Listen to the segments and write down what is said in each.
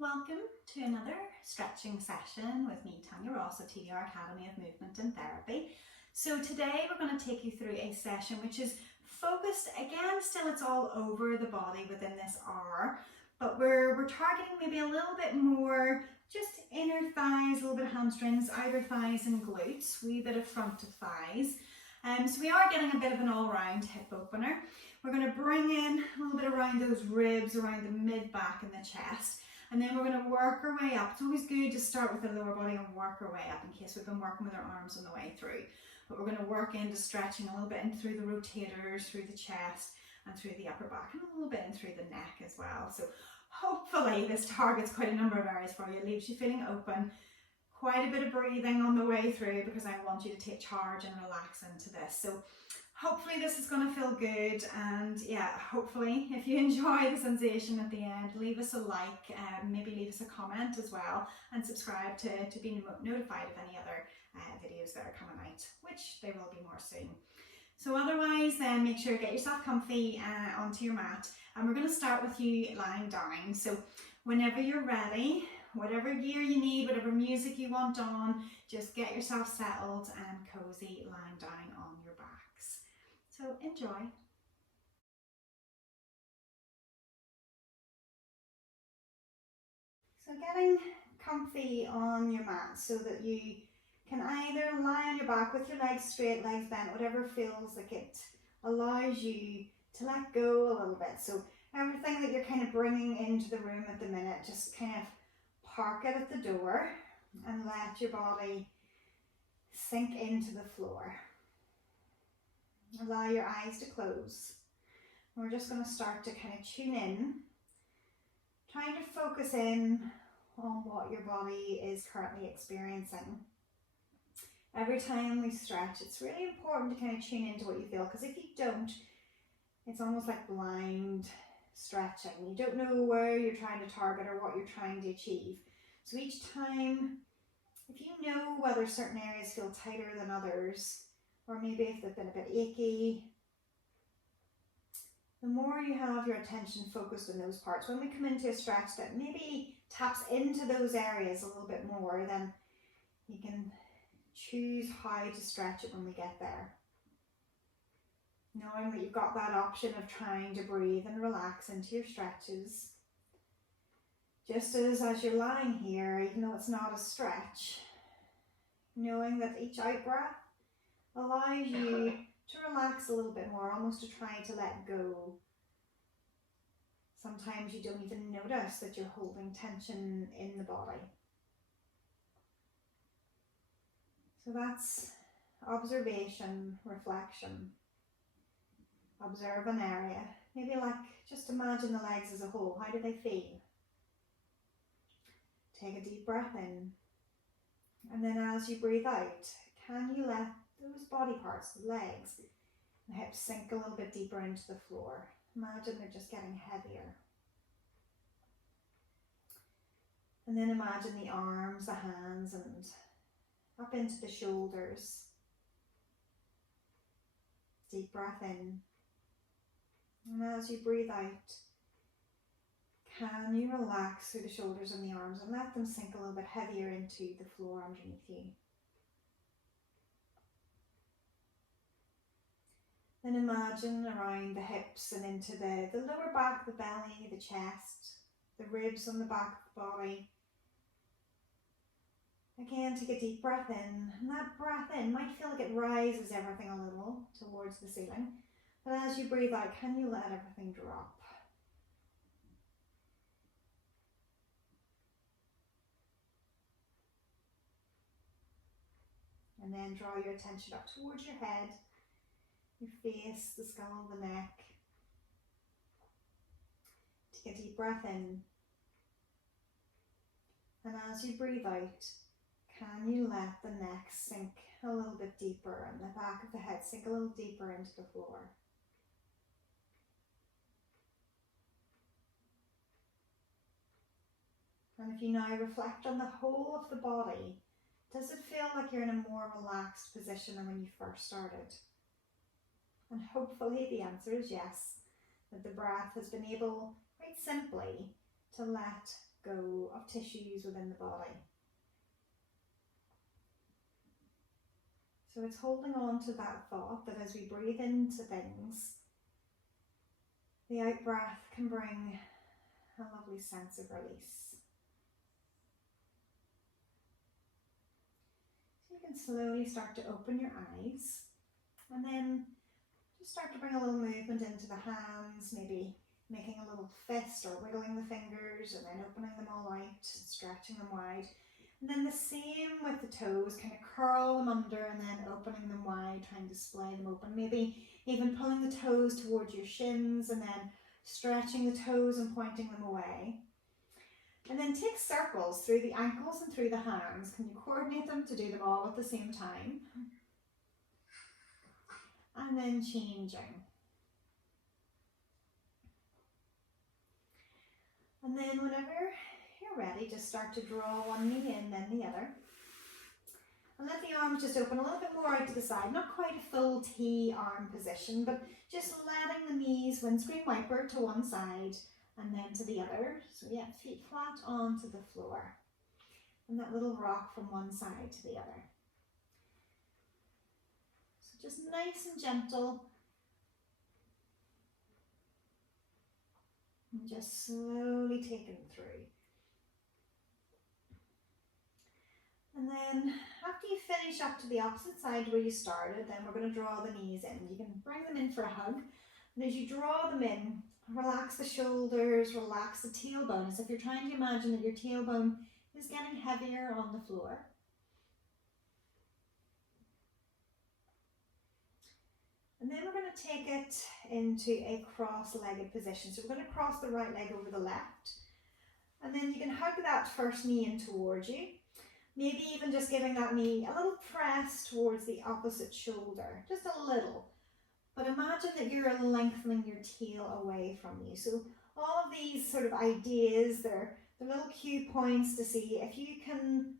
Welcome to another stretching session with me, Tanya Ross of TDR Academy of Movement and Therapy. So today we're going to take you through a session which is focused, again, still it's all over the body within this hour, but we're targeting maybe a little bit more just inner thighs, a little bit of hamstrings, outer thighs and glutes, a wee bit of front of thighs. So we are getting a bit of an all-round hip opener. We're going to bring in a little bit around those ribs, around the mid-back and the chest. And then we're going to work our way up. It's always good to start with the lower body and work our way up in case we've been working with our arms on the way through. But we're going to work into stretching a little bit in through the rotators, through the chest and through the upper back and a little bit in through the neck as well. So hopefully this targets quite a number of areas for you, leaves you feeling open. Quite a bit of breathing on the way through because I want you to take charge and relax into this. So hopefully this is going to feel good, and yeah, hopefully if you enjoy the sensation at the end, leave us a like, maybe leave us a comment as well, and subscribe to be notified of any other videos that are coming out, which they will be more soon. So otherwise, then make sure you get yourself comfy onto your mat, and we're going to start with you lying down. So whenever you're ready, whatever gear you need, whatever music you want on, just get yourself settled and cozy lying down on your backs. So enjoy. So getting comfy on your mat so that you can either lie on your back with your legs straight, legs bent, whatever feels like it allows you to let go a little bit. So everything that you're kind of bringing into the room at the minute, just kind of park it at the door and let your body sink into the floor. Allow your eyes to close. We're just going to start to kind of tune in, trying to focus in on what your body is currently experiencing. Every time we stretch, it's really important to kind of tune into what you feel, because if you don't, it's almost like blind stretching. You don't know where you're trying to target or what you're trying to achieve. So each time, if you know whether certain areas feel tighter than others, or maybe if they've been a bit achy, the more you have your attention focused on those parts, when we come into a stretch that maybe taps into those areas a little bit more, then you can choose how to stretch it when we get there. Knowing that you've got that option of trying to breathe and relax into your stretches. Just as you're lying here, even though it's not a stretch, knowing that each out breath allows you to relax a little bit more, almost to try to let go. Sometimes you don't even notice that you're holding tension in the body. So that's observation, reflection. Observe an area. Maybe like just imagine the legs as a whole. How do they feel? Take a deep breath in. And then as you breathe out, can you let those body parts, the legs, the hips sink a little bit deeper into the floor? Imagine they're just getting heavier. And then imagine the arms, the hands, and up into the shoulders. Deep breath in. And as you breathe out, can you relax through the shoulders and the arms and let them sink a little bit heavier into the floor underneath you? Then imagine around the hips and into the lower back, the belly, the chest, the ribs on the back of the body. Again, take a deep breath in, and that breath in might feel like it rises everything a little towards the ceiling, but as you breathe out, can you let everything drop? And then draw your attention up towards your head, your face, the skull, the neck. Take a deep breath in. And as you breathe out, can you let the neck sink a little bit deeper and the back of the head sink a little deeper into the floor? And if you now reflect on the whole of the body, does it feel like you're in a more relaxed position than when you first started? And hopefully the answer is yes, that the breath has been able, quite simply, to let go of tissues within the body. So it's holding on to that thought that as we breathe into things, the out breath can bring a lovely sense of release. So you can slowly start to open your eyes, and then just start to bring a little movement into the hands, maybe making a little fist or wiggling the fingers and then opening them all out, stretching them wide. And then the same with the toes, kind of curl them under and then opening them wide, trying to splay them open. Maybe even pulling the toes towards your shins and then stretching the toes and pointing them away. And then take circles through the ankles and through the hands. Can you coordinate them to do them all at the same time? And then changing. And then whenever you're ready, just start to draw one knee in, then the other. And let the arms just open a little bit more out to the side. Not quite a full T arm position, but just letting the knees, windscreen wiper, to one side and then to the other. So yeah, feet flat onto the floor. And that little rock from one side to the other. So just nice and gentle. And just slowly take them through. And then after you finish up to the opposite side where you started, then we're going to draw the knees in. You can bring them in for a hug. And as you draw them in, relax the shoulders, relax the tailbone, as if you're trying to imagine that your tailbone is getting heavier on the floor. And then we're going to take it into a cross-legged position. So we're going to cross the right leg over the left. And then you can hug that first knee in towards you. Maybe even just giving that knee a little press towards the opposite shoulder, just a little. But imagine that you're lengthening your tail away from you. So all of these sort of ideas, they're little cue points to see if you can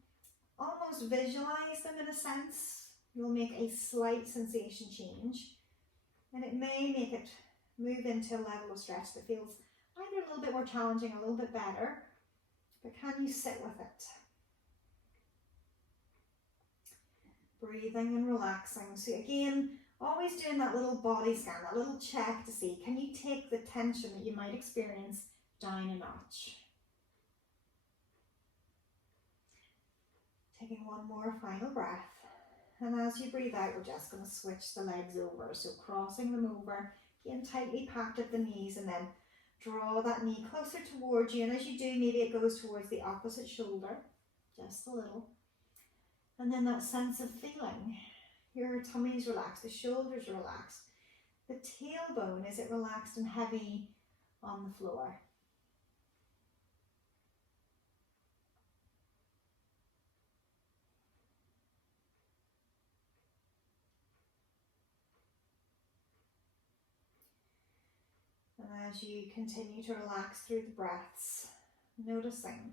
almost visualize them in a sense. You'll make a slight sensation change. And it may make it move into a level of stretch that feels either a little bit more challenging, a little bit better, but can you sit with it? Breathing and relaxing. So again, always doing that little body scan, that little check to see, can you take the tension that you might experience down a notch? Taking one more final breath. And as you breathe out, we're just going to switch the legs over. So crossing them over, again tightly packed at the knees, and then draw that knee closer towards you. And as you do, maybe it goes towards the opposite shoulder, just a little. And then that sense of feeling. Your tummy's relaxed, the shoulders are relaxed. The tailbone, is it relaxed and heavy on the floor? And as you continue to relax through the breaths, noticing,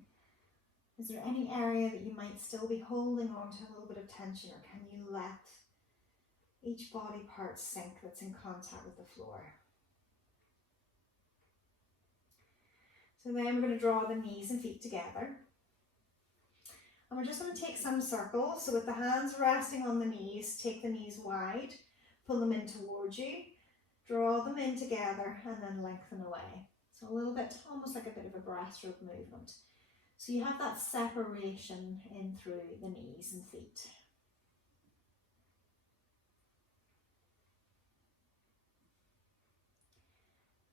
is there any area that you might still be holding on to a little bit of tension, or can you let each body part sink that's in contact with the floor? So then we're going to draw the knees and feet together. And we're just going to take some circles. So with the hands resting on the knees, take the knees wide, pull them in towards you, draw them in together, and then lengthen away. So a little bit, almost like a bit of a breaststroke movement. So you have that separation in through the knees and feet.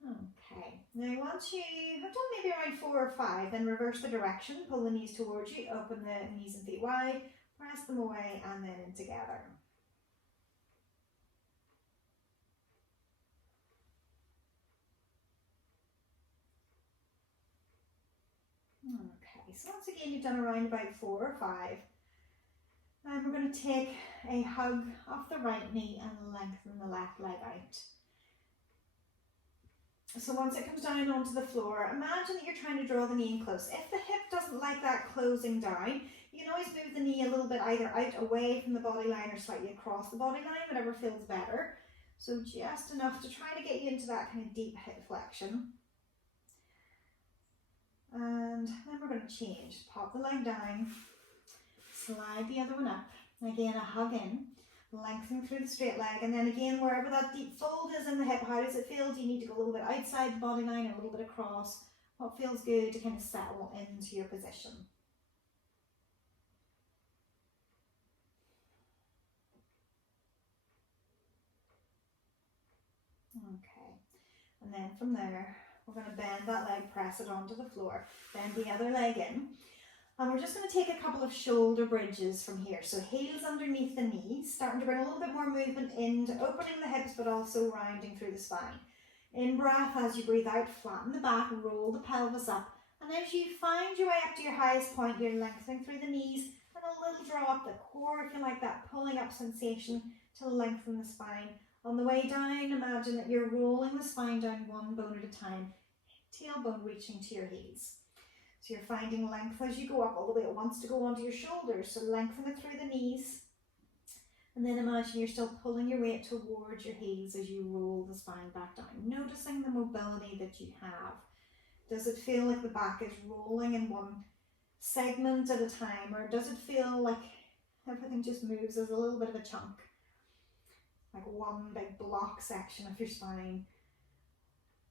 Okay, now once you have done maybe around 4 or 5, then reverse the direction, pull the knees towards you, open the knees and feet wide, press them away, and then in together. Okay, so once again you've done around about 4 or 5. And we're going to take a hug off the right knee and lengthen the left leg out. So once it comes down onto the floor, imagine that you're trying to draw the knee in close. If the hip doesn't like that closing down, you can always move the knee a little bit either out away from the body line or slightly across the body line, whatever feels better. So just enough to try to get you into that kind of deep hip flexion. And then we're going to change. Pop the leg down, slide the other one up. Again, a hug in, lengthening through the straight leg. And then again, wherever that deep fold is in the hip, how does it feel? Do you need to go a little bit outside the body line, a little bit across? What feels good to kind of settle into your position? Okay, and then from there, we're going to bend that leg, press it onto the floor, bend the other leg in. And we're just going to take a couple of shoulder bridges from here. So heels underneath the knees, starting to bring a little bit more movement into opening the hips, but also rounding through the spine. In breath, as you breathe out, flatten the back, roll the pelvis up. And as you find your way up to your highest point, you're lengthening through the knees and a little draw up the core, if you like, that pulling up sensation to lengthen the spine. On the way down, imagine that you're rolling the spine down one bone at a time, tailbone reaching to your heels. So you're finding length as you go up, although it wants to go onto your shoulders. So lengthen it through the knees. And then imagine you're still pulling your weight towards your heels as you roll the spine back down. Noticing the mobility that you have. Does it feel like the back is rolling in one segment at a time? Or does it feel like everything just moves as a little bit of a chunk? Like one big block section of your spine.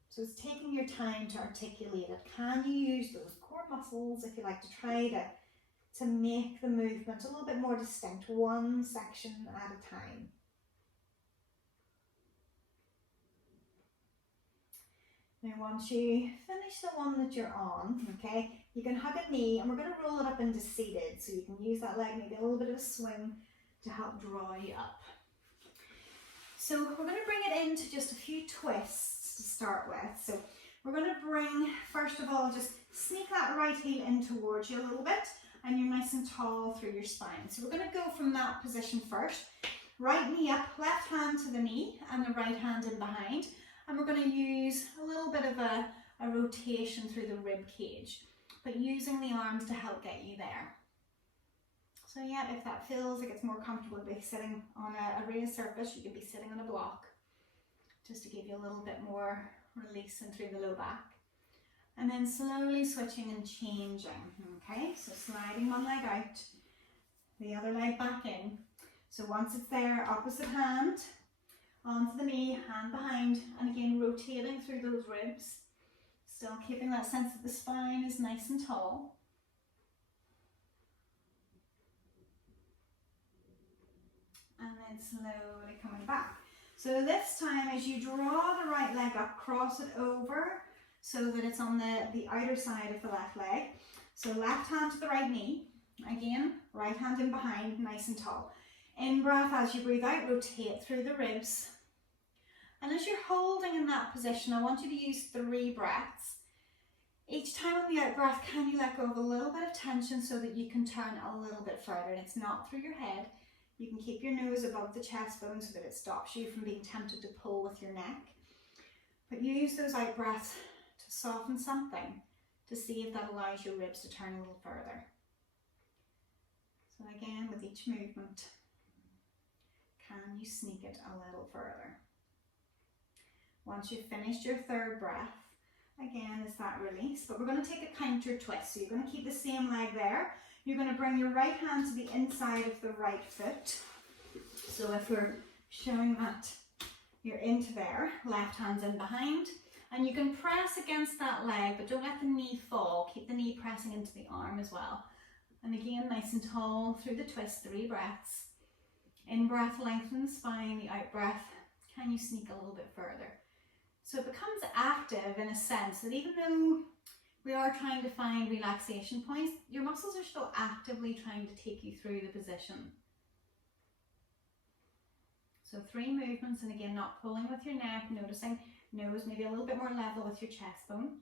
So it's taking your time to articulate it. Can you use those core muscles, if you like, to try to make the movement a little bit more distinct, one section at a time? Now once you finish the one that you're on, okay, you can hug a knee and we're going to roll it up into seated. So you can use that leg, maybe a little bit of a swing to help draw you up. So we're going to bring it into just a few twists to start with. So we're going to bring, first of all, just sneak that right heel in towards you a little bit, and you're nice and tall through your spine. So we're going to go from that position first. Right knee up, left hand to the knee, and the right hand in behind. And we're going to use a little bit of a rotation through the rib cage, but using the arms to help get you there. So yeah, if that feels like it's more comfortable to be sitting on a raised surface, you could be sitting on a block, just to give you a little bit more release in through the low back. And then slowly switching and changing, okay? So sliding one leg out, the other leg back in. So once it's there, opposite hand, onto the knee, hand behind, and again rotating through those ribs, still keeping that sense that the spine is nice and tall. And then slowly coming back. So this time, as you draw the right leg up, cross it over so that it's on the outer side of the left leg. So left hand to the right knee. Again, right hand in behind, nice and tall. In breath, as you breathe out, rotate through the ribs. And as you're holding in that position, I want you to use 3 breaths. Each time on the out breath, can you let go of a little bit of tension so that you can turn a little bit further, and it's not through your head. You can keep your nose above the chest bone so that it stops you from being tempted to pull with your neck. But use those out breaths to soften something, to see if that allows your ribs to turn a little further. So again, with each movement, can you sneak it a little further? Once you've finished your 3rd breath, again, is that release, but we're going to take a counter twist. So you're going to keep the same leg there. You're going to bring your right hand to the inside of the right foot. So if we're showing that you're into there, left hand's in behind, and you can press against that leg, but don't let the knee fall. Keep the knee pressing into the arm as well. And again, nice and tall through the twist, 3 breaths. In breath, lengthen the spine. The out breath, can you sneak a little bit further? So it becomes active in a sense that even though we are trying to find relaxation points, your muscles are still actively trying to take you through the position. So 3 movements, and again, not pulling with your neck, noticing nose maybe a little bit more level with your chest bone.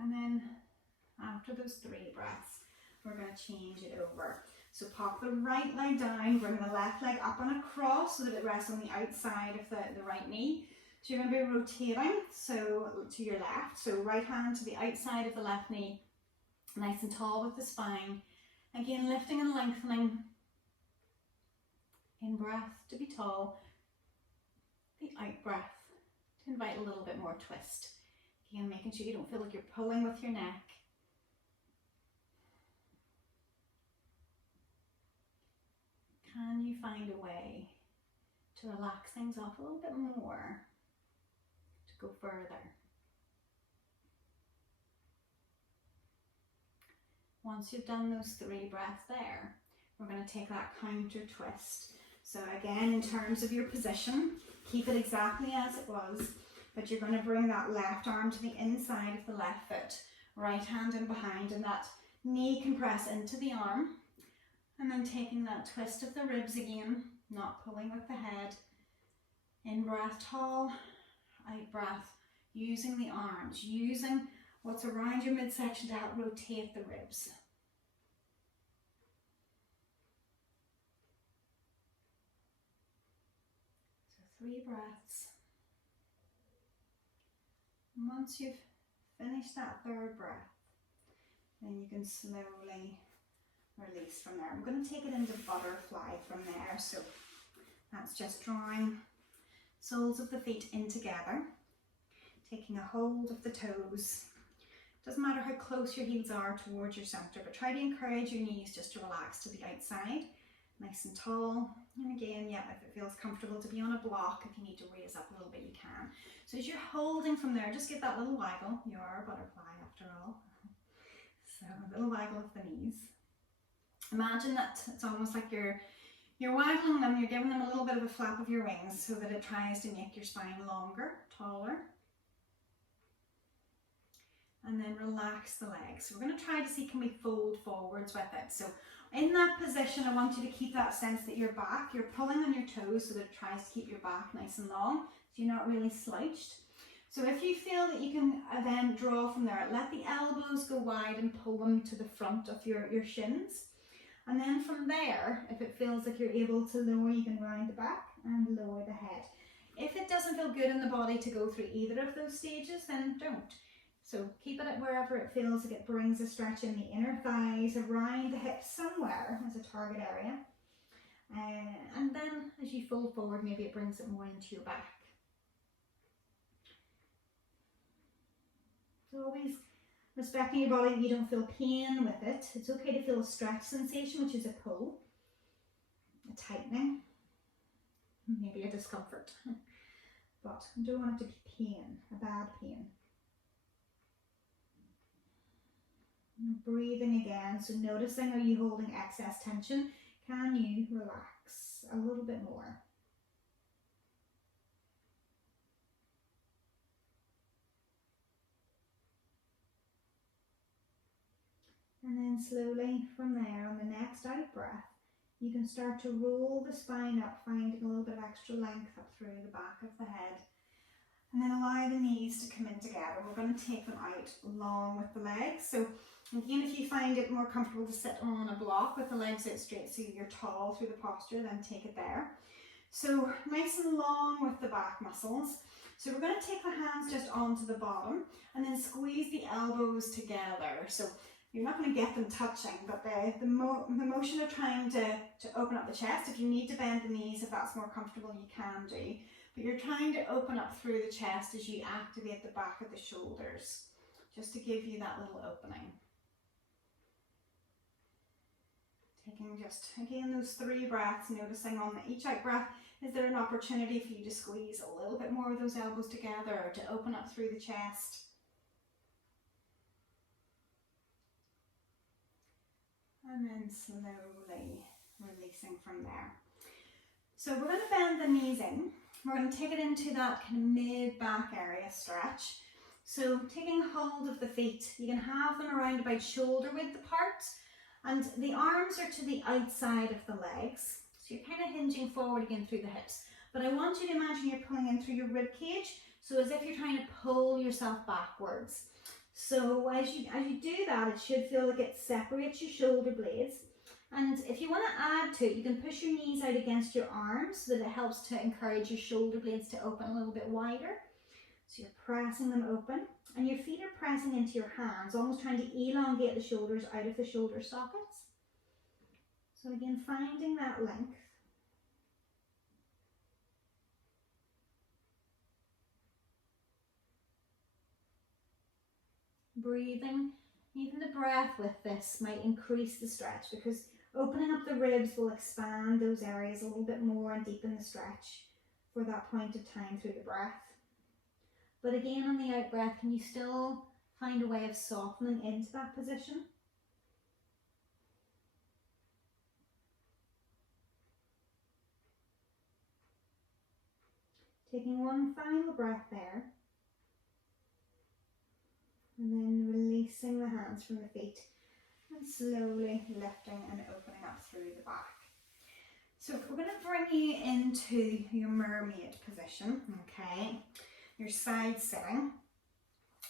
And then after those 3 breaths, we're going to change it over. So pop the right leg down, bring the left leg up and across so that it rests on the outside of the right knee. So you're going to be rotating so to your left, so right hand to the outside of the left knee, nice and tall with the spine. Again, lifting and lengthening. In breath to be tall, the out breath to invite a little bit more twist. Again, making sure you don't feel like you're pulling with your neck. Can you find a way to relax things off a little bit more, to go further? Once you've done those 3 breaths there, we're going to take that counter twist. So again, in terms of your position, keep it exactly as it was, but you're going to bring that left arm to the inside of the left foot, right hand in behind, and that knee can press into the arm. And then taking that twist of the ribs again, not pulling with the head. In breath tall, out breath, using the arms, using what's around your midsection to help rotate the ribs. So 3 breaths. And once you've finished that 3rd breath, then you can slowly release from there. I'm going to take it into butterfly from there. So that's just drawing soles of the feet in together, taking a hold of the toes. Doesn't matter how close your heels are towards your center, but try to encourage your knees just to relax to the outside, nice and tall. And again, yeah, if it feels comfortable to be on a block, if you need to raise up a little bit, you can. So as you're holding from there, just give that little waggle. You are a butterfly after all. So a little waggle of the knees. Imagine that it's almost like you're waggling them, you're giving them a little bit of a flap of your wings so that it tries to make your spine longer, taller. And then relax the legs. So we're going to try to see, can we fold forwards with it? So in that position, I want you to keep that sense that your back, you're pulling on your toes so that it tries to keep your back nice and long, so you're not really slouched. So if you feel that you can then draw from there, let the elbows go wide and pull them to the front of your shins. And then from there, if it feels like you're able to lower, you can round the back and lower the head. If it doesn't feel good in the body to go through either of those stages, then don't. So keep it at wherever it feels like it brings a stretch in the inner thighs, around the hips somewhere as a target area. And then as you fold forward, maybe it brings it more into your back. So always respecting your body, you don't feel pain with it. It's okay to feel a stretch sensation, which is a pull, a tightening, maybe a discomfort. But you don't want it to be pain, a bad pain. Breathing again, so noticing, are you holding excess tension? Can you relax a little bit more? And then slowly from there, on the next out breath, you can start to roll the spine up, finding a little bit of extra length up through the back of the head. And then allow the knees to come in together. We're going to take them out along with the legs. So again, if you find it more comfortable to sit on a block with the legs out straight so you're tall through the posture, then take it there. So nice and long with the back muscles. So we're going to take the hands just onto the bottom and then squeeze the elbows together. So you're not going to get them touching, but the motion of trying to open up the chest, if you need to bend the knees, if that's more comfortable, you can do. But you're trying to open up through the chest as you activate the back of the shoulders, just to give you that little opening. Taking just, again, those 3 breaths, noticing on each out breath, is there an opportunity for you to squeeze a little bit more of those elbows together or to open up through the chest? And then slowly releasing from there. So we're going to bend the knees in. We're going to take it into that kind of mid-back area stretch. So taking hold of the feet, you can have them around about shoulder width apart, and the arms are to the outside of the legs. So you're kind of hinging forward again through the hips. But I want you to imagine you're pulling in through your rib cage, so as if you're trying to pull yourself backwards. So as you do that, it should feel like it separates your shoulder blades. And if you want to add to it, you can push your knees out against your arms so that it helps to encourage your shoulder blades to open a little bit wider. So you're pressing them open, and your feet are pressing into your hands, almost trying to elongate the shoulders out of the shoulder sockets. So again, finding that length. breathing, even the breath with this might increase the stretch, because opening up the ribs will expand those areas a little bit more and deepen the stretch for that point of time through the breath. But again, on the out breath, can you still find a way of softening into that position? Taking one final breath there. And then releasing the hands from the feet and slowly lifting and opening up through the back. So we're going to bring you into your mermaid position, okay? Your side sitting.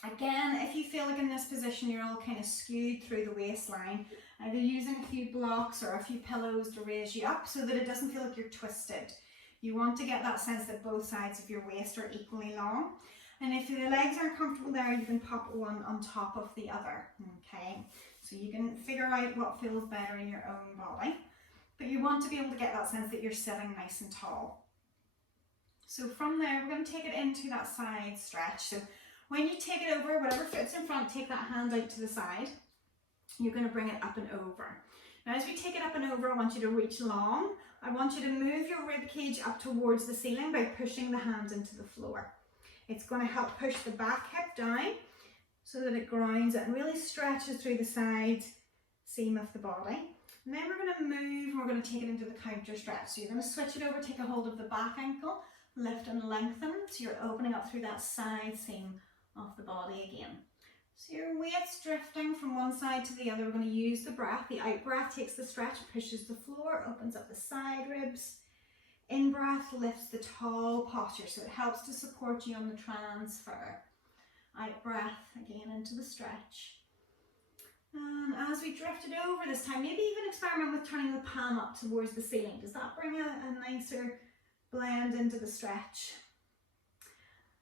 Again, if you feel like in this position you're all kind of skewed through the waistline, either using a few blocks or a few pillows to raise you up so that it doesn't feel like you're twisted. You want to get that sense that both sides of your waist are equally long. And if the legs aren't comfortable there, you can pop one on top of the other, okay? So you can figure out what feels better in your own body. But you want to be able to get that sense that you're sitting nice and tall. So from there, we're going to take it into that side stretch. So when you take it over, whatever fits in front, take that hand out to the side. You're going to bring it up and over. Now as we take it up and over, I want you to reach long. I want you to move your rib cage up towards the ceiling by pushing the hands into the floor. It's going to help push the back hip down so that it grounds it and really stretches through the side seam of the body. And then we're going to move and we're going to take it into the counter stretch. So you're going to switch it over, take a hold of the back ankle, lift and lengthen. So you're opening up through that side seam of the body again. So your weight's drifting from one side to the other. We're going to use the breath. The out breath takes the stretch, pushes the floor, opens up the side ribs. In breath lifts the tall posture, so it helps to support you on the transfer. Out breath again into the stretch. And as we drift it over this time, maybe even experiment with turning the palm up towards the ceiling. Does that bring a nicer blend into the stretch?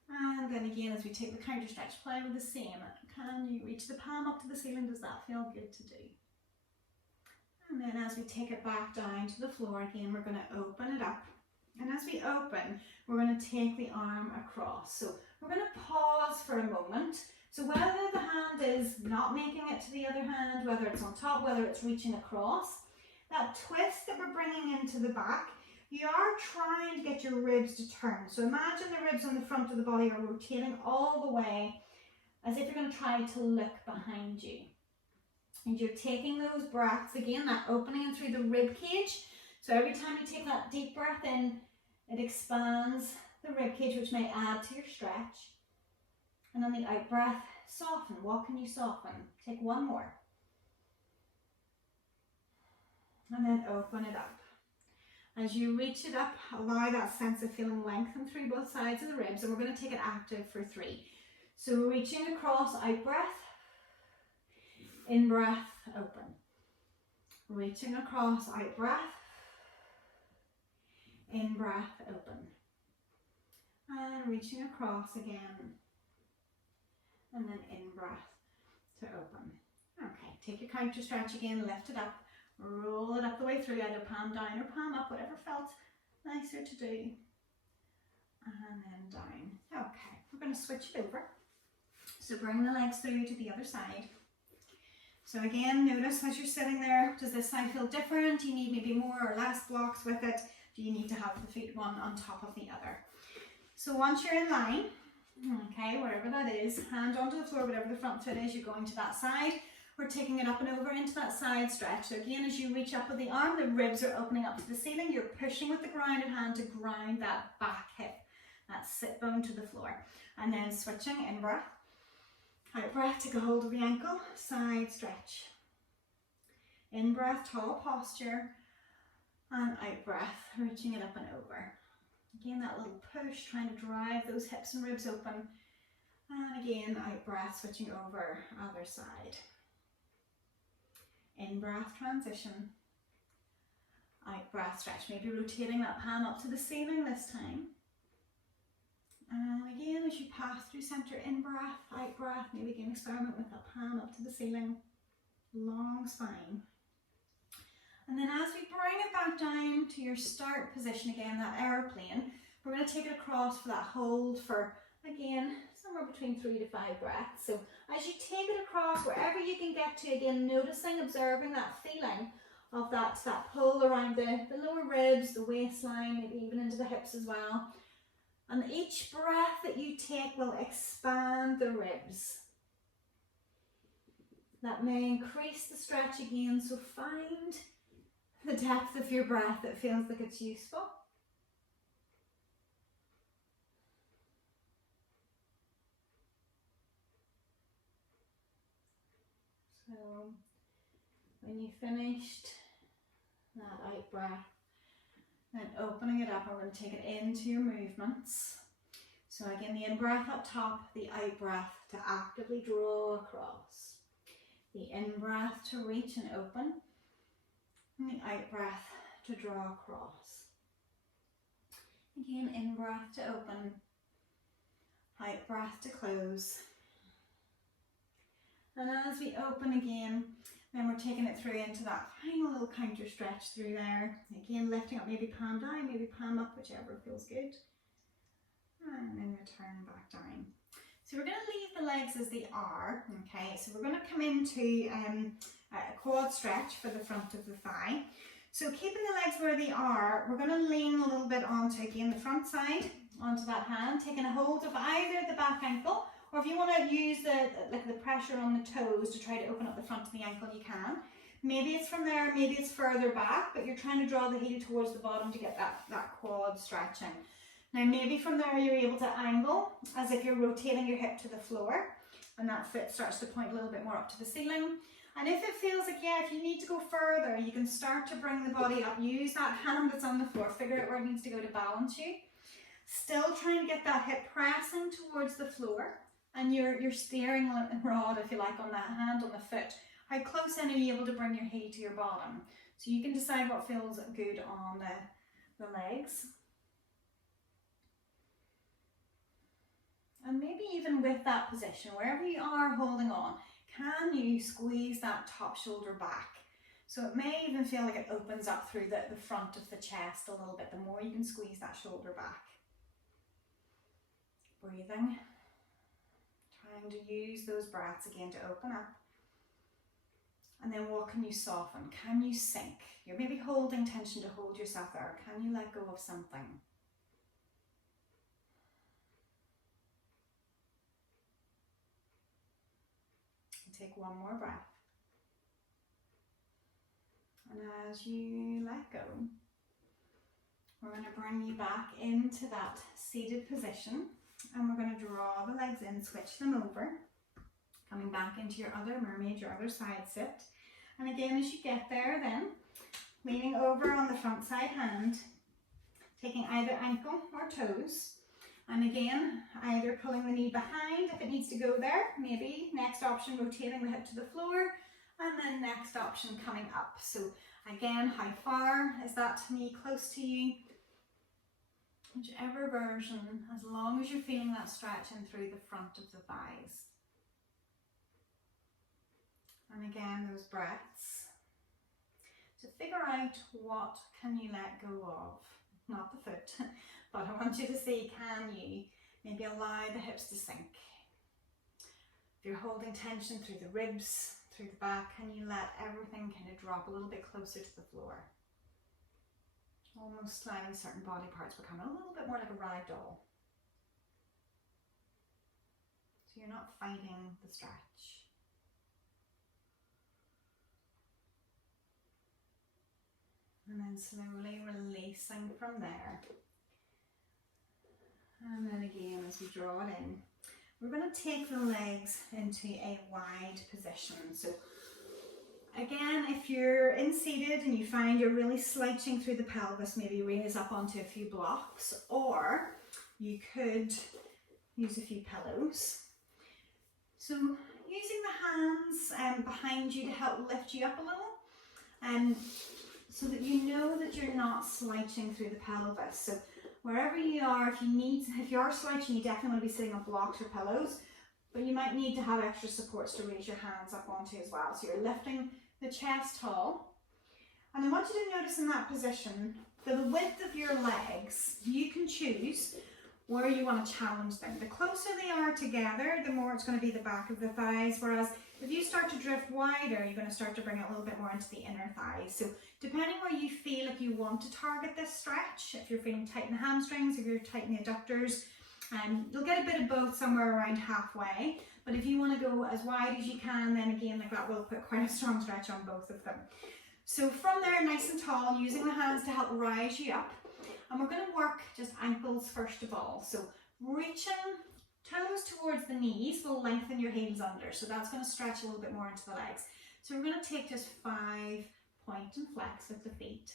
And then again, as we take the counter stretch, play with the same. Can you reach the palm up to the ceiling? Does that feel good to do? And then as we take it back down to the floor again, we're going to open it up. And as we open, we're going to take the arm across. So we're going to pause for a moment. So whether the hand is not making it to the other hand, whether it's on top, whether it's reaching across, that twist that we're bringing into the back, you are trying to get your ribs to turn. So imagine the ribs on the front of the body are rotating all the way as if you're going to try to look behind you. And you're taking those breaths, again, that opening in through the rib cage. So every time you take that deep breath in, it expands the rib cage, which may add to your stretch. And on the out breath, soften. What can you soften? Take one more. And then open it up. As you reach it up, allow that sense of feeling lengthened through both sides of the ribs, and we're going to take it active for 3. So reaching across, out breath, in breath, open. Reaching across, out breath, in breath, open. And reaching across again, and then in breath to open. Okay, take your counter stretch again, lift it up. Roll it up the way through, either palm down or palm up, whatever felt nicer to do. And then down. Okay, we're going to switch it over. So bring the legs through to the other side. So again, notice as you're sitting there, does this side feel different? Do you need maybe more or less blocks with it? Do you need to have the feet one on top of the other? So once you're in line, okay, wherever that is, hand onto the floor, whatever the front foot is, you're going to that side. We're taking it up and over into that side stretch. So again, as you reach up with the arm, the ribs are opening up to the ceiling. You're pushing with the grounded hand to ground that back hip, that sit bone to the floor. And then switching in breath. Out breath, take a hold of the ankle, side stretch. In breath, tall posture. And out breath, reaching it up and over. Again, that little push, trying to drive those hips and ribs open. And again, out breath, switching over, other side. In breath, transition. Out breath, stretch. Maybe rotating that palm up to the ceiling this time. And again, as you pass through center, in breath, out breath. Maybe again, experiment with that palm up to the ceiling. Long spine. And then as we bring it back down to your start position again, that airplane, we're going to take it across for that hold for, again, somewhere between 3 to 5 breaths. So as you take it across, wherever you can get to, again, noticing, observing that feeling of that pull around the lower ribs, the waistline, maybe even into the hips as well. And each breath that you take will expand the ribs. That may increase the stretch again, so find the depth of your breath that feels like it's useful. So when you finished that out breath, then opening it up, we're going to take it into your movements. So again, the in-breath up top, the out-breath to actively draw across. The in-breath to reach and open, and the out-breath to draw across. Again, in-breath to open, out-breath to close. And as we open again, then we're taking it through into that final little counter stretch through there. Again, lifting up, maybe palm down, maybe palm up, whichever feels good. And then return back down. So we're going to leave the legs as they are, okay? So we're going to come into a quad stretch for the front of the thigh. So keeping the legs where they are, we're going to lean a little bit onto, again, the front side, onto that hand, taking a hold of either the back ankle, or if you want to use the pressure on the toes to try to open up the front of the ankle, you can. Maybe it's from there, maybe it's further back, but you're trying to draw the heel towards the bottom to get that quad stretching. Now maybe from there you're able to angle as if you're rotating your hip to the floor, and that foot starts to point a little bit more up to the ceiling. And if it feels like, yeah, if you need to go further, you can start to bring the body up. Use that hand that's on the floor, figure out where it needs to go to balance you. Still trying to get that hip pressing towards the floor, and your steering rod, if you like, on that hand, on the foot. How close then are you able to bring your heel to your bottom? So you can decide what feels good on the legs. And maybe even with that position, wherever you are holding on, can you squeeze that top shoulder back? So it may even feel like it opens up through the front of the chest a little bit, the more you can squeeze that shoulder back. Breathing. Trying to use those breaths again to open up. And then what can you soften? Can you sink? You're maybe holding tension to hold yourself there. Can you let go of something? Take one more breath. And as you let go, we're going to bring you back into that seated position, and we're going to draw the legs in, switch them over, coming back into your other mermaid, your other side sit. And again, as you get there then, leaning over on the front side hand, taking either ankle or toes. And again, either pulling the knee behind if it needs to go there, maybe next option rotating the hip to the floor, and then next option coming up. So again, how far is that knee close to you? Whichever version, as long as you're feeling that stretching through the front of the thighs. And again, those breaths. So figure out what can you let go of, not the foot. But I want you to see, can you maybe allow the hips to sink? If you're holding tension through the ribs, through the back, can you let everything kind of drop a little bit closer to the floor? Almost letting certain body parts become a little bit more like a rag doll. So you're not fighting the stretch. And then slowly releasing from there. And then again, as we draw it in, we're going to take the legs into a wide position. So again, if you're in seated and you find you're really slouching through the pelvis, maybe raise up onto a few blocks, or you could use a few pillows. So using the hands behind you to help lift you up a little, so that you know that you're not slouching through the pelvis. So wherever you are, if you are slouching, you definitely want to be sitting on blocks or pillows, but you might need to have extra supports to raise your hands up onto as well. So you're lifting the chest tall. And I want you to notice in that position, for the width of your legs, you can choose where you want to challenge them. The closer they are together, the more it's going to be the back of the thighs, whereas if you start to drift wider, you're going to start to bring it a little bit more into the inner thighs. So depending where you feel like you want to target this stretch, if you're feeling tight in the hamstrings, if you're tight in the adductors, you'll get a bit of both somewhere around halfway. But if you want to go as wide as you can, then again, like that will put quite a strong stretch on both of them. So from there, nice and tall, using the hands to help rise you up. And we're going to work just ankles first of all. So reaching toes towards the knees will lengthen your heels under. So that's going to stretch a little bit more into the legs. So we're going to take just 5 point and flex with the feet.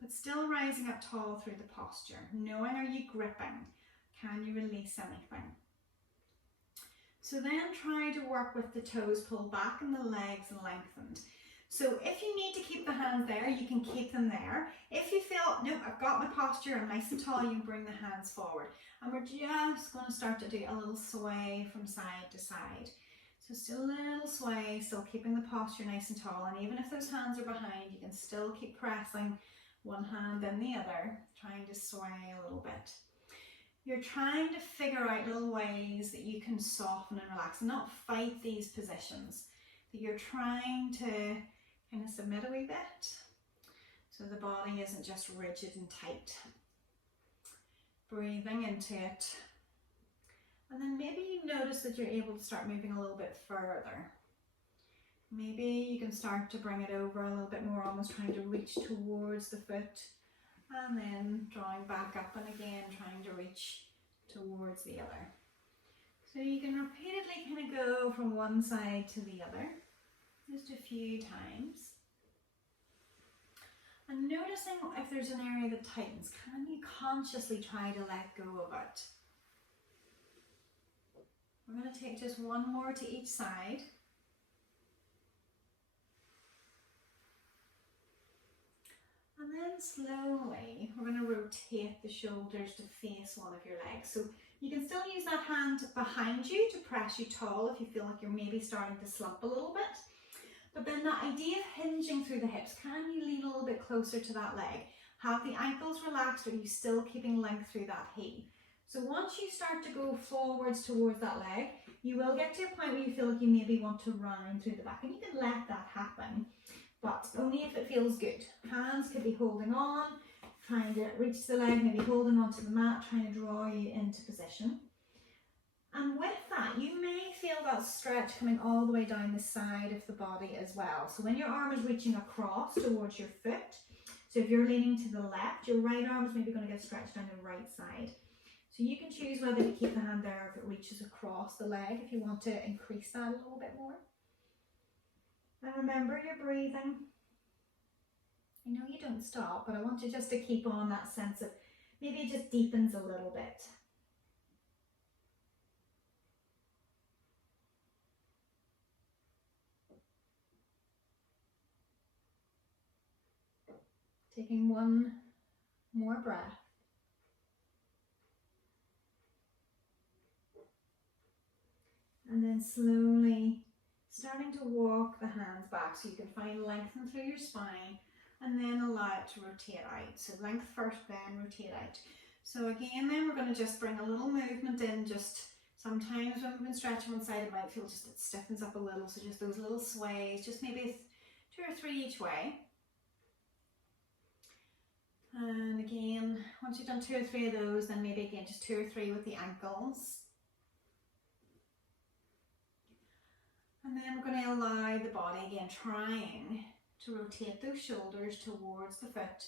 But still rising up tall through the posture. Knowing, are you gripping? Can you release anything? So then try to work with the toes pulled back and the legs lengthened. So if you need to keep the hands there, you can keep them there. If you feel, no, I've got my posture, I'm nice and tall, you can bring the hands forward. And we're just going to start to do a little sway from side to side. So still a little sway, still keeping the posture nice and tall. And even if those hands are behind, you can still keep pressing one hand then the other, trying to sway a little bit. You're trying to figure out little ways that you can soften and relax and not fight these positions. That you're trying to kind of submit a wee bit so the body isn't just rigid and tight. Breathing into it. And then maybe you notice that you're able to start moving a little bit further. Maybe you can start to bring it over a little bit more, almost trying to reach towards the foot. And then drawing back up and again trying to reach towards the other. So you can repeatedly kind of go from one side to the other, just a few times. And noticing if there's an area that tightens, can you consciously try to let go of it? We're going to take just one more to each side. And then slowly, we're going to rotate the shoulders to face one of your legs. So you can still use that hand behind you to press you tall if you feel like you're maybe starting to slump a little bit. But then that idea of hinging through the hips, can you lean a little bit closer to that leg? Have the ankles relaxed, or are you still keeping length through that heel? So once you start to go forwards towards that leg, you will get to a point where you feel like you maybe want to round through the back, and you can let that happen. But only if it feels good. Hands could be holding on, trying to reach the leg, maybe holding onto the mat, trying to draw you into position. And with that, you may feel that stretch coming all the way down the side of the body as well. So when your arm is reaching across towards your foot, so if you're leaning to the left, your right arm is maybe going to get stretched down the right side. So you can choose whether to keep the hand there if it reaches across the leg, if you want to increase that a little bit more. And remember, you're breathing. I know you don't stop, but I want you just to keep on that sense of, maybe it just deepens a little bit. Taking one more breath. And then slowly starting to walk the hands back so you can find lengthen through your spine, and then allow it to rotate out. So length first, then rotate out. So again, then we're going to just bring a little movement in. Just sometimes when we've been stretching one side, it might feel just it stiffens up a little. So just those little sways, just maybe 2 or 3 each way. And again, once you've done 2 or 3 of those, then maybe again just 2 or 3 with the ankles. And then we're going to allow the body again, trying to rotate those shoulders towards the foot,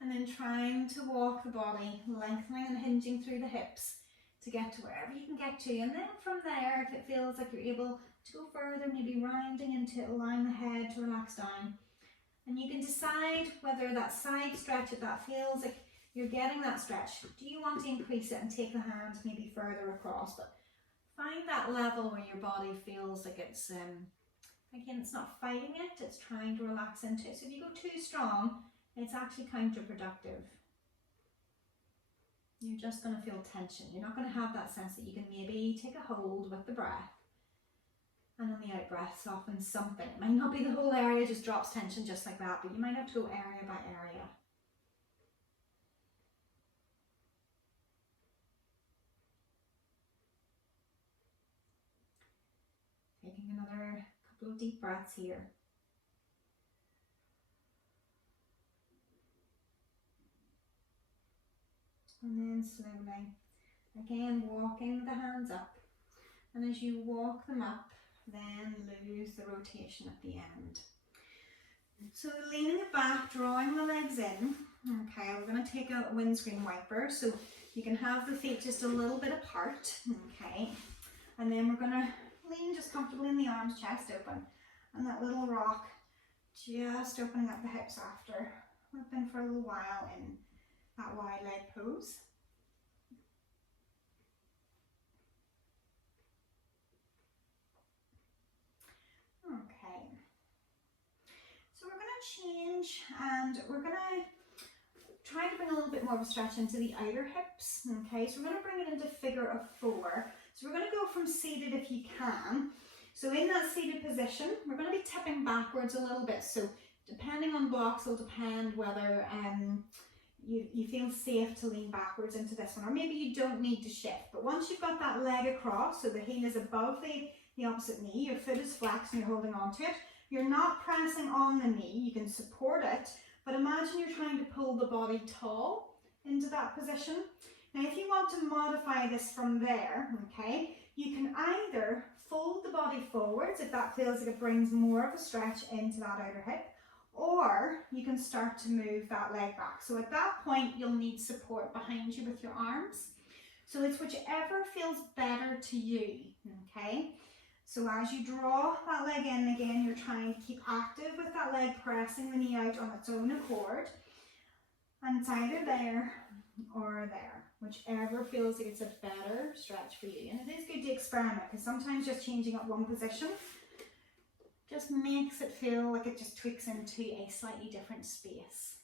and then trying to walk the body, lengthening and hinging through the hips to get to wherever you can get to. And then from there, if it feels like you're able to go further, maybe rounding into it, allowing the head to relax down. And you can decide whether that side stretch, if that feels like you're getting that stretch, do you want to increase it and take the hand maybe further across? But find that level where your body feels like it's, again, it's not fighting it, it's trying to relax into it. So if you go too strong, it's actually counterproductive. You're just going to feel tension. You're not going to have that sense that you can maybe take a hold with the breath. And on the out breath, soften something. It might not be the whole area just drops tension just like that, but you might have to go area by area. Taking another couple of deep breaths here. And then slowly, again, walking the hands up. And as you walk them up, then lose the rotation at the end. So leaning it back, drawing the legs in. Okay, we're going to take a windscreen wiper, so you can have the feet just a little bit apart. Okay, and then we're going to lean just comfortably in the arms, chest open, and that little rock, just opening up the hips after we've been for a little while in that wide leg pose. Okay, so we're going to change and we're going to try to bring a little bit more of a stretch into the outer hips. Okay, so we're going to bring it into figure of 4. So we're going to go from seated if you can. So in that seated position, we're going to be tipping backwards a little bit. So depending on blocks will depend whether you feel safe to lean backwards into this one, or maybe you don't need to shift. But once you've got that leg across, so the heel is above the opposite knee, your foot is flexed and you're holding on to it, you're not pressing on the knee, you can support it, but imagine you're trying to pull the body tall into that position. Now if you want to modify this from there, okay, you can either fold the body forwards if that feels like it brings more of a stretch into that outer hip, or you can start to move that leg back. So at that point, you'll need support behind you with your arms. So it's whichever feels better to you, okay? So as you draw that leg in, again, you're trying to keep active with that leg, pressing the knee out on its own accord. And it's either there or there, whichever feels like it's a better stretch for you. And it is good to experiment, because sometimes just changing up one position just makes it feel like it just tweaks into a slightly different space.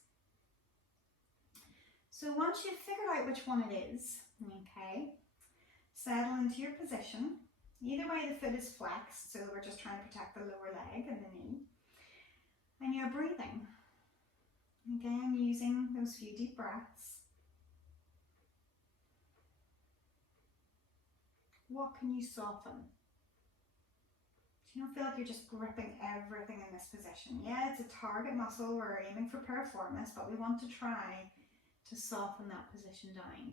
So once you've figured out which one it is, okay, settle into your position. Either way the foot is flexed, so we're just trying to protect the lower leg and the knee. And you're breathing. Again, using those few deep breaths. What can you soften? You don't feel like you're just gripping everything in this position. Yeah, it's a target muscle, we're aiming for piriformis, but we want to try to soften that position down.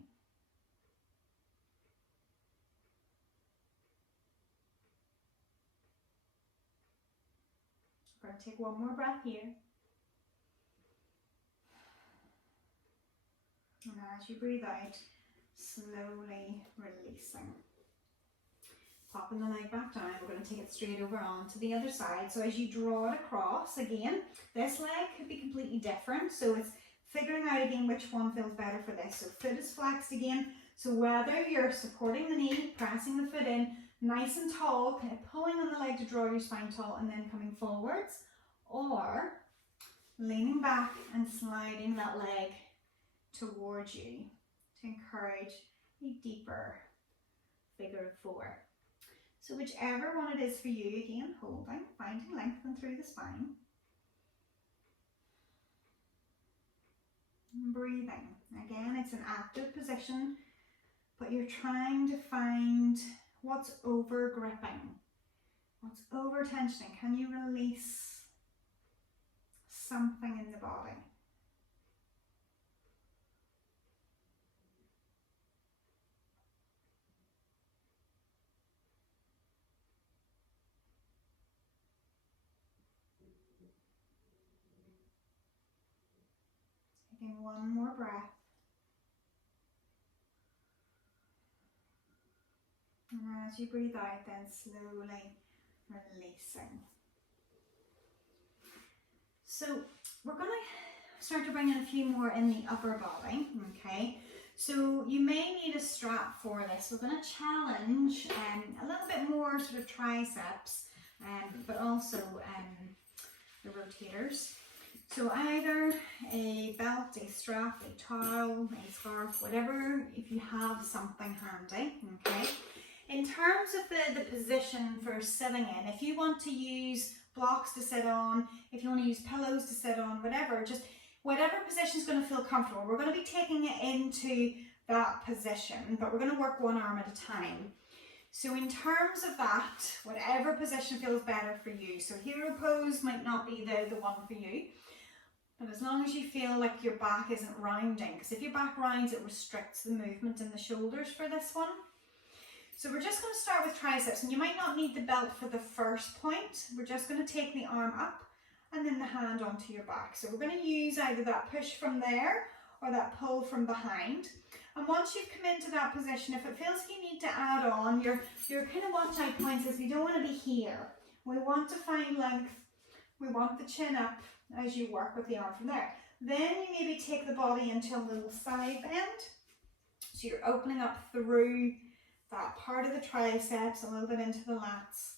We're going to take one more breath here. And as you breathe out, slowly releasing. Popping the leg back down, we're going to take it straight over onto the other side. So as you draw it across, again, this leg could be completely different. So it's figuring out again which one feels better for this. So foot is flexed again. So whether you're supporting the knee, pressing the foot in, nice and tall, kind of pulling on the leg to draw your spine tall and then coming forwards, or leaning back and sliding that leg towards you to encourage a deeper figure of 4. So whichever one it is for you, again, holding, finding lengthen through the spine. And breathing. Again, it's an active position, but you're trying to find what's over gripping, what's over tensioning. Can you release something in the body? Taking one more breath. And as you breathe out, then slowly releasing. So we're going to start to bring in a few more in the upper body, okay? So you may need a strap for this. We're going to challenge a little bit more sort of triceps, but also the rotators. So either a belt, a strap, a towel, a scarf, whatever, if you have something handy, okay? In terms of the position for sitting in, if you want to use blocks to sit on, if you want to use pillows to sit on, whatever, just whatever position is going to feel comfortable. We're going to be taking it into that position, but we're going to work one arm at a time. So in terms of that, whatever position feels better for you. So hero pose might not be the one for you, but as long as you feel like your back isn't rounding, because if your back rounds, it restricts the movement in the shoulders for this one. So we're just going to start with triceps, and you might not need the belt for the first point. We're just going to take the arm up and then the hand onto your back. So we're going to use either that push from there or that pull from behind. And once you've come into that position, if it feels like you need to add on, your kind of watch out points is we don't want to be here. We want to find length. We want the chin up as you work with the arm from there. Then you maybe take the body into a little side bend. So you're opening up through that part of the triceps, a little bit into the lats.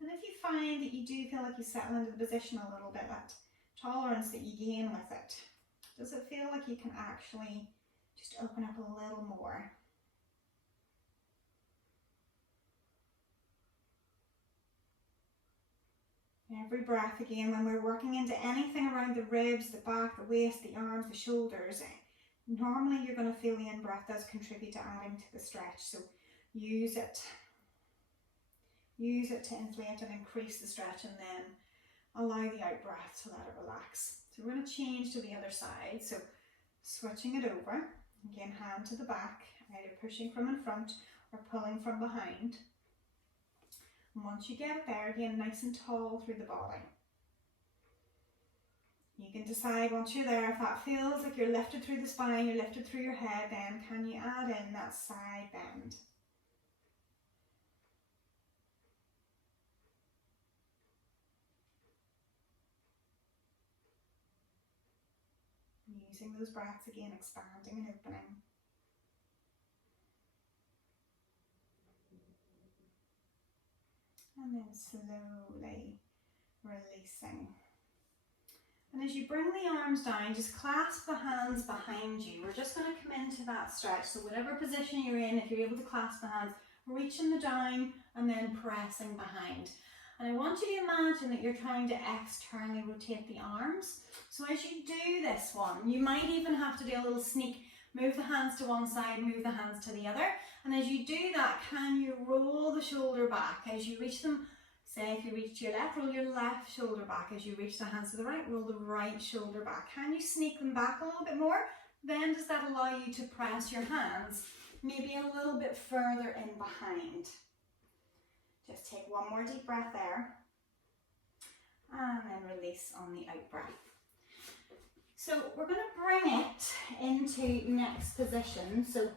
And if you find that you do feel like you settle into the position a little bit, that tolerance that you gain with it, does it feel like you can actually just open up a little more? Every breath again, when we're working into anything around the ribs, the back, the waist, the arms, the shoulders, normally you're going to feel the in-breath does contribute to adding to the stretch. So use it. Use it to inflate and increase the stretch, and then allow the out-breath to let it relax. So we're going to change to the other side. So switching it over, again hand to the back, either pushing from in front or pulling from behind. And once you get it there, again nice and tall through the body. You can decide once you're there, if that feels like you're lifted through the spine, you're lifted through your head, then can you add in that side bend? Using those breaths again, expanding and opening. And then slowly releasing. And as you bring the arms down, just clasp the hands behind you. We're just going to come into that stretch. So whatever position you're in, if you're able to clasp the hands, reaching the down and then pressing behind. And I want you to imagine that you're trying to externally rotate the arms. So as you do this one, you might even have to do a little sneak, move the hands to one side, move the hands to the other. And as you do that, can you roll the shoulder back as you reach them? Say if you reach to your left, roll your left shoulder back. As you reach the hands to the right, roll the right shoulder back. Can you sneak them back a little bit more? Then does that allow you to press your hands maybe a little bit further in behind? Just take one more deep breath there. And then release on the out breath. So we're going to bring it into next position. So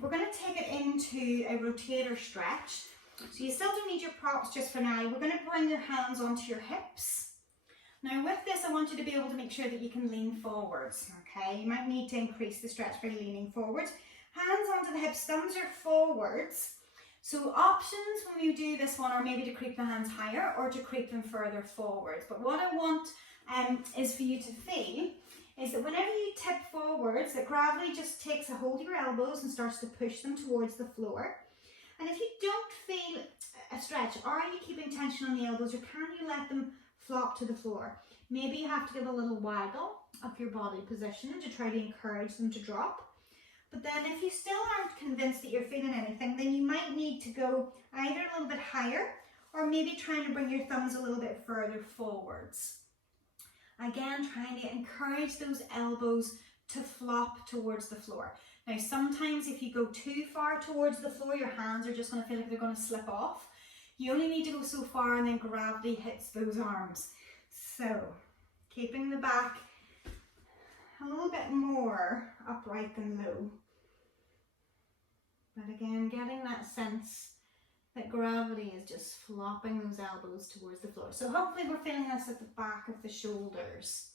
we're going to take it into a rotator stretch. So you still don't need your props just for now. We're going to bring your hands onto your hips. Now with this, I want you to be able to make sure that you can lean forwards, okay? You might need to increase the stretch by leaning forwards. Hands onto the hips, thumbs are forwards. So options when you do this one are maybe to creep the hands higher or to creep them further forwards. But what I want is for you to feel is that whenever you tip forwards, that gravity just takes a hold of your elbows and starts to push them towards the floor. And if you don't feel a stretch, are you keeping tension on the elbows, or can you let them flop to the floor? Maybe you have to give a little waggle of your body position to try to encourage them to drop. But then if you still aren't convinced that you're feeling anything, then you might need to go either a little bit higher or maybe trying to bring your thumbs a little bit further forwards. Again, trying to encourage those elbows to flop towards the floor. Now, sometimes if you go too far towards the floor, your hands are just going to feel like they're going to slip off. You only need to go so far and then gravity hits those arms. So, keeping the back a little bit more upright than low. But again, getting that sense that gravity is just flopping those elbows towards the floor. So hopefully we're feeling this at the back of the shoulders.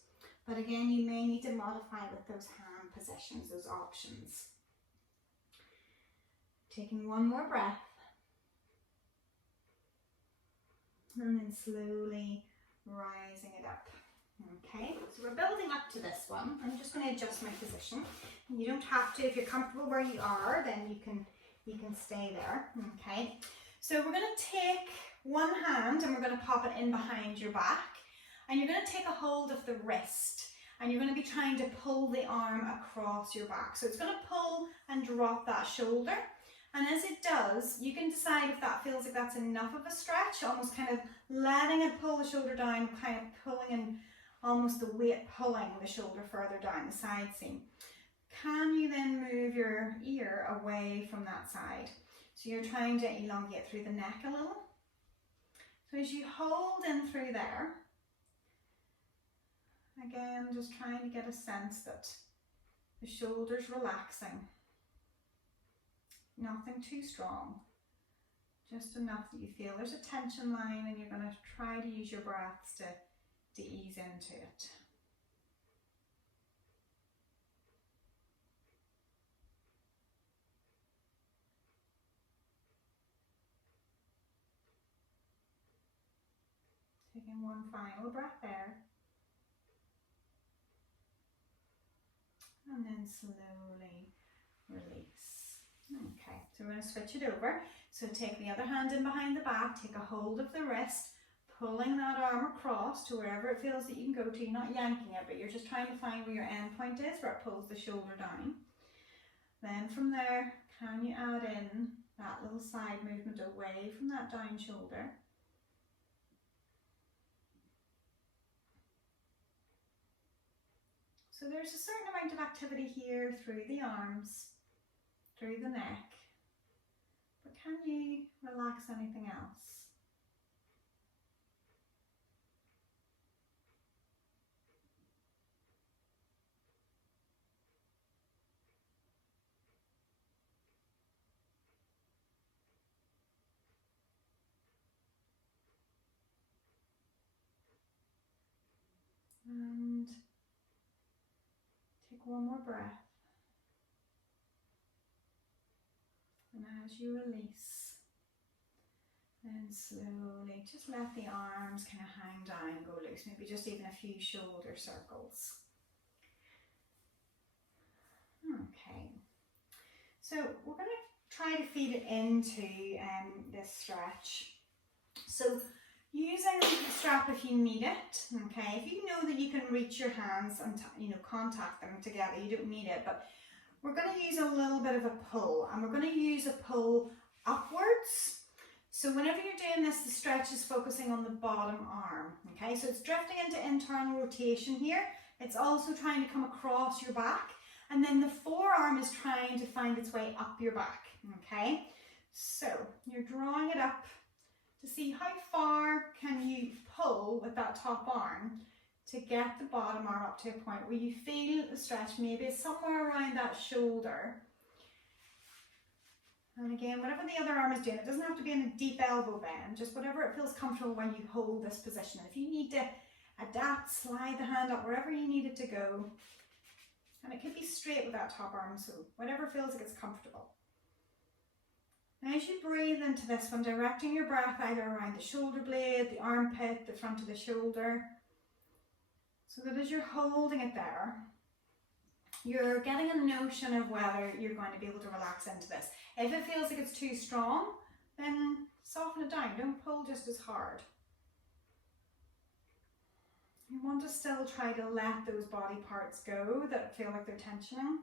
But again, you may need to modify with those hand positions, those options. Taking one more breath. And then slowly rising it up. Okay, so we're building up to this one. I'm just going to adjust my position. You don't have to, if you're comfortable where you are, then you can stay there. Okay, so we're going to take one hand and we're going to pop it in behind your back, and you're going to take a hold of the wrist, and you're going to be trying to pull the arm across your back. So it's going to pull and drop that shoulder. And as it does, you can decide if that feels like that's enough of a stretch, almost kind of letting it pull the shoulder down, kind of pulling and almost the weight pulling the shoulder further down the side seam. Can you then move your ear away from that side? So you're trying to elongate through the neck a little. So as you hold in through there, again, just trying to get a sense that the shoulder's relaxing. Nothing too strong, just enough that you feel there's a tension line, and you're going to try to use your breaths to ease into it. Taking one final breath there. And then slowly release. Okay, so we're going to switch it over. So take the other hand in behind the back, take a hold of the wrist, pulling that arm across to wherever it feels that you can go to. You're not yanking it, but you're just trying to find where your end point is, where it pulls the shoulder down. Then from there, can you add in that little side movement away from that down shoulder? So there's a certain amount of activity here through the arms, through the neck, but can you relax anything else? And take one more breath. And as you release, then slowly just let the arms kind of hang down and go loose. Maybe just even a few shoulder circles. Okay. So we're going to try to feed it into this stretch. So using the strap if you need it, okay, if you know that you can reach your hands and contact them together, you don't need it, but we're going to use a little bit of a pull, and we're going to use a pull upwards. So whenever you're doing this, the stretch is focusing on the bottom arm, okay, so it's drifting into internal rotation here. It's also trying to come across your back, and then the forearm is trying to find its way up your back, okay. So you're drawing it up to see how far can you pull with that top arm to get the bottom arm up to a point where you feel the stretch maybe it's somewhere around that shoulder. And again, whatever the other arm is doing, it doesn't have to be in a deep elbow bend, just whatever it feels comfortable when you hold this position. If you need to adapt, slide the hand up wherever you need it to go. And it could be straight with that top arm, so whatever feels like it's comfortable. Now as you breathe into this one, directing your breath either around the shoulder blade, the armpit, the front of the shoulder, so that as you're holding it there, you're getting a notion of whether you're going to be able to relax into this. If it feels like it's too strong, then soften it down, don't pull just as hard. You want to still try to let those body parts go that feel like they're tensioning.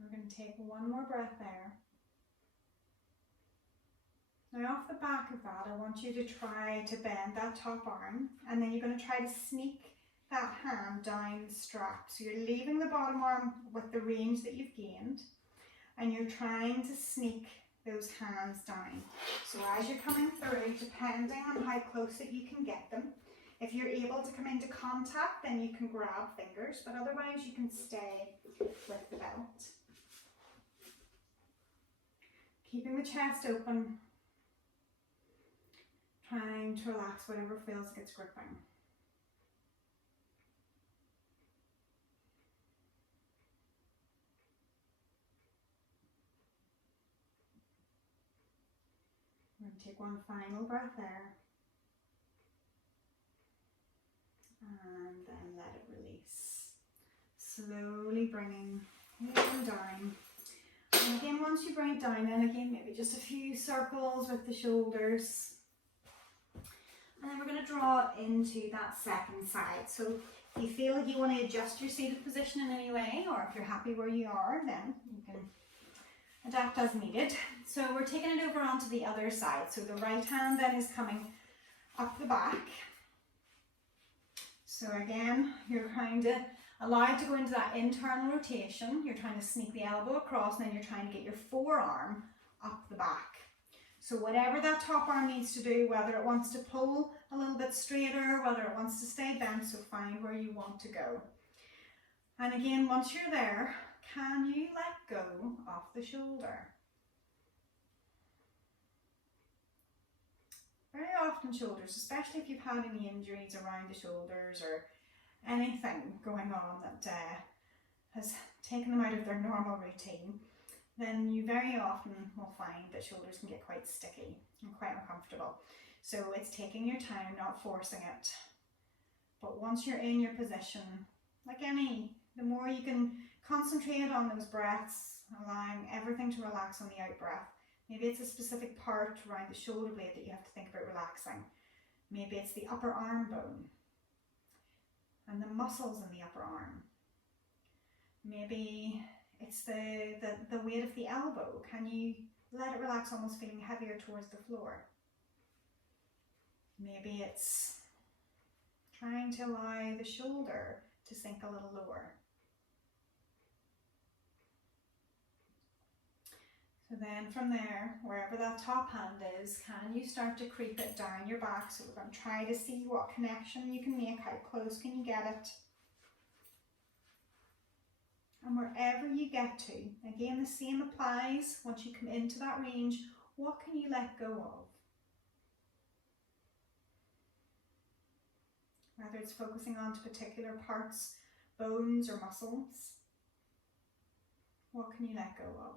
We're going to take one more breath there. Now off the back of that, I want you to try to bend that top arm, and then you're going to try to sneak that hand down the strap. So you're leaving the bottom arm with the range that you've gained, and you're trying to sneak those hands down. So as you're coming through, depending on how close that you can get them, if you're able to come into contact, then you can grab fingers, but otherwise you can stay with the belt. Keeping the chest open, trying to relax whatever feels like it's gripping. We're going to take one final breath there. And then let it release. Slowly bringing you down. And again, once you bring it down, then again, maybe just a few circles with the shoulders. And then we're going to draw into that second side. So if you feel like you want to adjust your seated position in any way, or if you're happy where you are, then you can adapt as needed. So we're taking it over onto the other side. So the right hand then is coming up the back. So again, you're kind of allowed to go into that internal rotation. You're trying to sneak the elbow across, and then you're trying to get your forearm up the back. So whatever that top arm needs to do, whether it wants to pull a little bit straighter, whether it wants to stay bent, so find where you want to go. And again, once you're there, can you let go of the shoulder? Very often shoulders, especially if you've had any injuries around the shoulders or anything going on that has taken them out of their normal routine, then you very often will find that shoulders can get quite sticky and quite uncomfortable. So it's taking your time, not forcing it. But once you're in your position, like the more you can concentrate on those breaths, allowing everything to relax on the out breath. Maybe it's a specific part around the shoulder blade that you have to think about relaxing. Maybe it's the upper arm bone and the muscles in the upper arm. Maybe it's the weight of the elbow. Can you let it relax, almost feeling heavier towards the floor? Maybe it's trying to allow the shoulder to sink a little lower. So then from there, wherever that top hand is, can you start to creep it down your back? So we're going to try to see what connection you can make. How close can you get it? And wherever you get to, again, the same applies. Once you come into that range, what can you let go of? Whether it's focusing on to particular parts, bones or muscles, what can you let go of?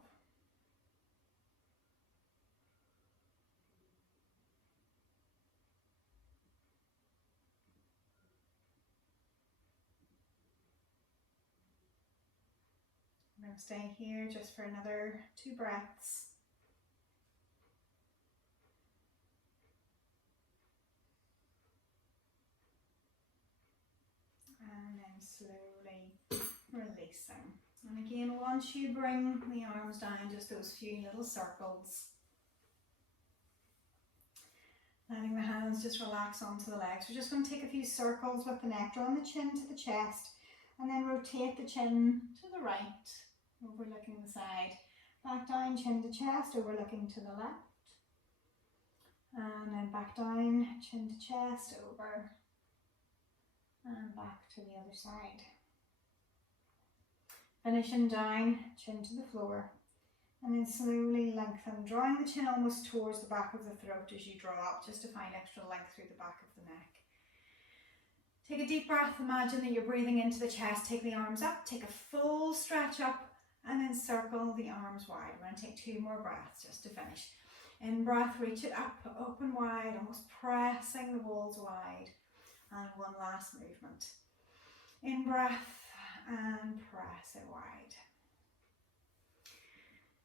I'm going to stay here just for another 2 breaths. And then slowly releasing. And again, once you bring the arms down, just those few little circles, letting the hands just relax onto the legs. We're just going to take a few circles with the neck, drawing the chin to the chest, and then rotate the chin to the right, overlooking the side. Back down, chin to chest, overlooking to the left. And then back down, chin to chest, over, and back to the other side. Finishing down, chin to the floor, and then slowly lengthen, drawing the chin almost towards the back of the throat as you draw up, just to find extra length through the back of the neck. Take a deep breath, imagine that you're breathing into the chest, take the arms up, take a full stretch up, and then circle the arms wide. We're going to take 2 more breaths just to finish. In breath, reach it up, open wide, almost pressing the walls wide. And one last movement. In breath and press it wide.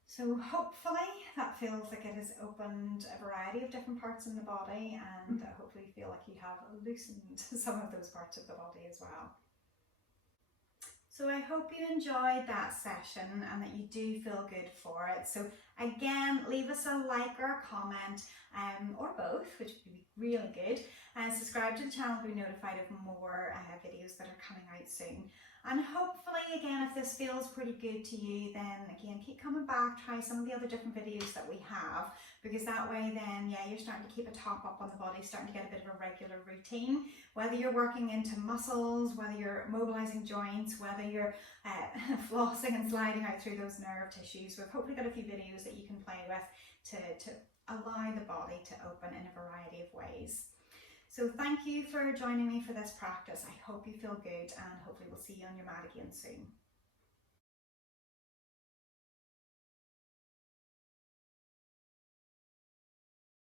So hopefully that feels like it has opened a variety of different parts in the body, and hopefully you feel like you have loosened some of those parts of the body as well. So I hope you enjoyed that session and that you do feel good for it. So again, leave us a like or a comment, or both, which would be really good. And subscribe to the channel to be notified of more videos that are coming out soon. And hopefully, again, if this feels pretty good to you, then again, keep coming back, try some of the other different videos that we have, because that way then, yeah, you're starting to keep a top up on the body, starting to get a bit of a regular routine, whether you're working into muscles, whether you're mobilizing joints, whether you're flossing and sliding out through those nerve tissues. We've hopefully got a few videos that you can play with to allow the body to open in a variety of ways. So thank you for joining me for this practice. I hope you feel good, and hopefully we'll see you on your mat again soon.